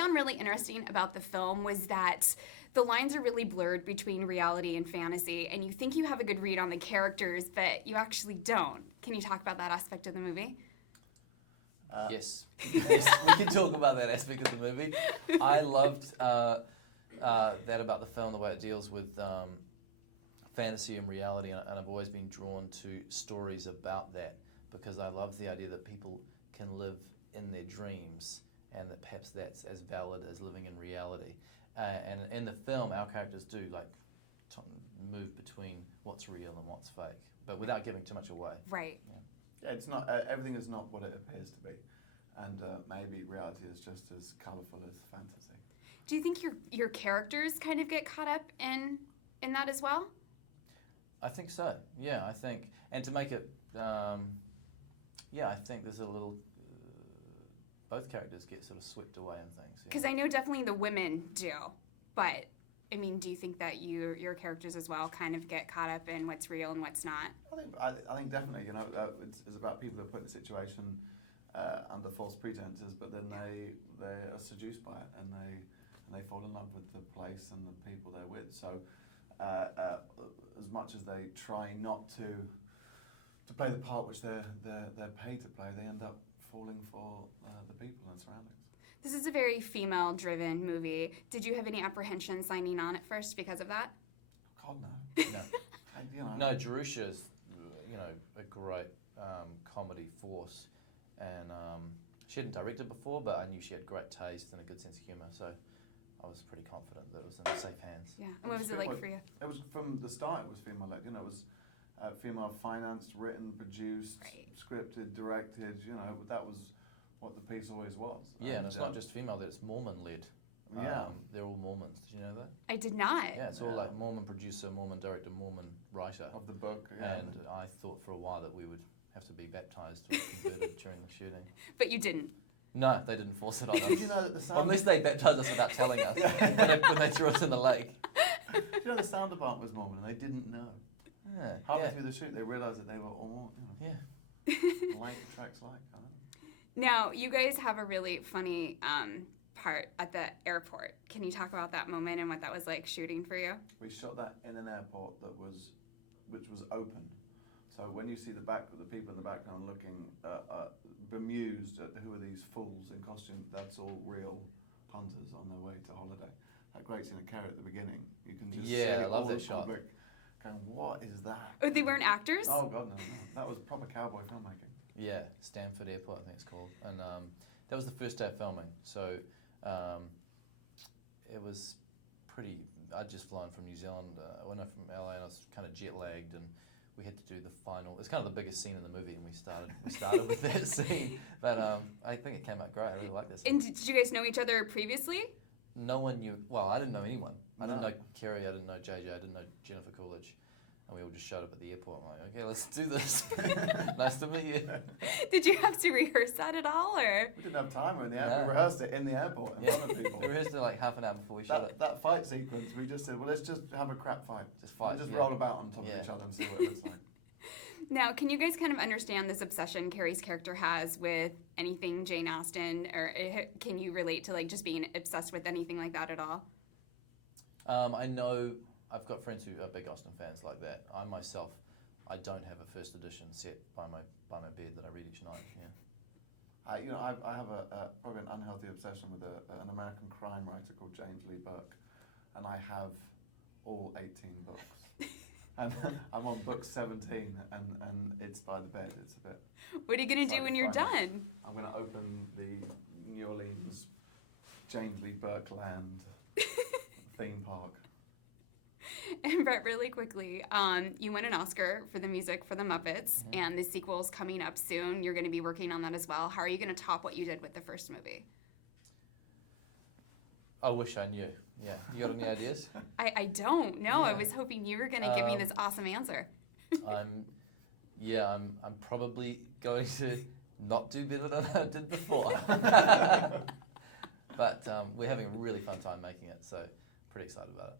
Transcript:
found really interesting about the film was that the lines are really blurred between reality and fantasy, and you think you have a good read on the characters, but you actually don't. Can you talk about that aspect of the movie? Yes. Yes, we can talk about that aspect of the movie. I loved that about the film, the way it deals with fantasy and reality, and I've always been drawn to stories about that because I love the idea that people can live in their dreams and that perhaps that's as valid as living in reality. And in the film, our characters do move between what's real and what's fake, but without giving too much away. Right. Yeah, it's not everything is not what it appears to be, and maybe reality is just as colourful as fantasy. Do you think your characters kind of get caught up in that as well? I think so. Yeah, I think, and to make it, I think there's a little. Both characters get sort of swept away in things. Because I know definitely the women do, but I mean, do you think that your characters as well kind of get caught up in what's real and what's not? I think definitely. You know, it's about people who are put in a situation under false pretenses, but then they are seduced by it and they fall in love with the place and the people they're with. So as much as they try not to play the part which they're paid to play, they end up falling for the people and surroundings. This is a very female-driven movie. Did you have any apprehension signing on at first because of that? God, no. No. No, Jerusha's, a great comedy force, and she hadn't directed before, but I knew she had great taste and a good sense of humour, so I was pretty confident that it was in safe hands. Yeah, and what was it like for you? It was, from the start, it was female-led. It was female financed, written, produced, scripted, directed. That was what the piece always was. Yeah, and it's not just female-led; it's Mormon-led. They're all Mormons. Did you know that? I did not. Yeah, it's all like Mormon producer, Mormon director, Mormon writer of the book. Yeah. And I thought for a while that we would have to be baptized or converted during the shooting. But you didn't. No, they didn't force it on us. Did you know that the sound unless they baptized us without telling us when they threw us in the lake. Did you know the sound department was Mormon and they didn't know? Yeah. Halfway through the shoot, they realised that they were all, like tracks like. I don't know. Now, you guys have a really funny part at the airport. Can you talk about that moment and what that was like shooting for you? We shot that in an airport which was open. So when you see the people in the background looking bemused at who are these fools in costume, that's all real punters on their way to holiday. That great scene of Carrie at the beginning, you can just see I love all that the shot. public going, what is that? Oh, they weren't actors? Oh God, no. That was proper cowboy filmmaking. Yeah, Stanford Airport, I think it's called, and that was the first day of filming. So it was pretty. I'd just flown from New Zealand, from LA, and I was kind of jet lagged, and we had to do the final. It's kind of the biggest scene in the movie, and we started with that scene. But I think it came out great. I really like this. And did you guys know each other previously? No one knew. Well, I didn't know anyone. I didn't know Kerry. I didn't know JJ. I didn't know Jennifer Coolidge. And we all just showed up at the airport. I'm like, okay, let's do this. Nice to meet you. Did you have to rehearse that at all, or? We didn't have time. We were in the airport. We rehearsed it in the airport in front of people. We rehearsed it like half an hour before we shot it. That fight sequence, we just said, well, let's just have a crap fight. Just fight. We'll just roll about on top of each other and see what it looks like. Now, can you guys kind of understand this obsession Carrie's character has with anything Jane Austen, or can you relate to like just being obsessed with anything like that at all? I know I've got friends who are big Austen fans like that. I myself, I don't have a first edition set by my bed that I read each night. Yeah. I have probably an unhealthy obsession with an American crime writer called James Lee Burke, and I have all 18 books. And I'm on book 17, and it's by the bed. It's a bit. What are you going to do when you're done? I'm going to open the New Orleans James Lee Burke land theme park. And Brett, really quickly, you won an Oscar for the music for The Muppets, and the sequel's coming up soon. You're going to be working on that as well. How are you going to top what you did with the first movie? I wish I knew. Yeah. You got any ideas? I don't know. I was hoping you were going to give me this awesome answer. I'm probably going to not do better than I did before. But we're having a really fun time making it, so pretty excited about it.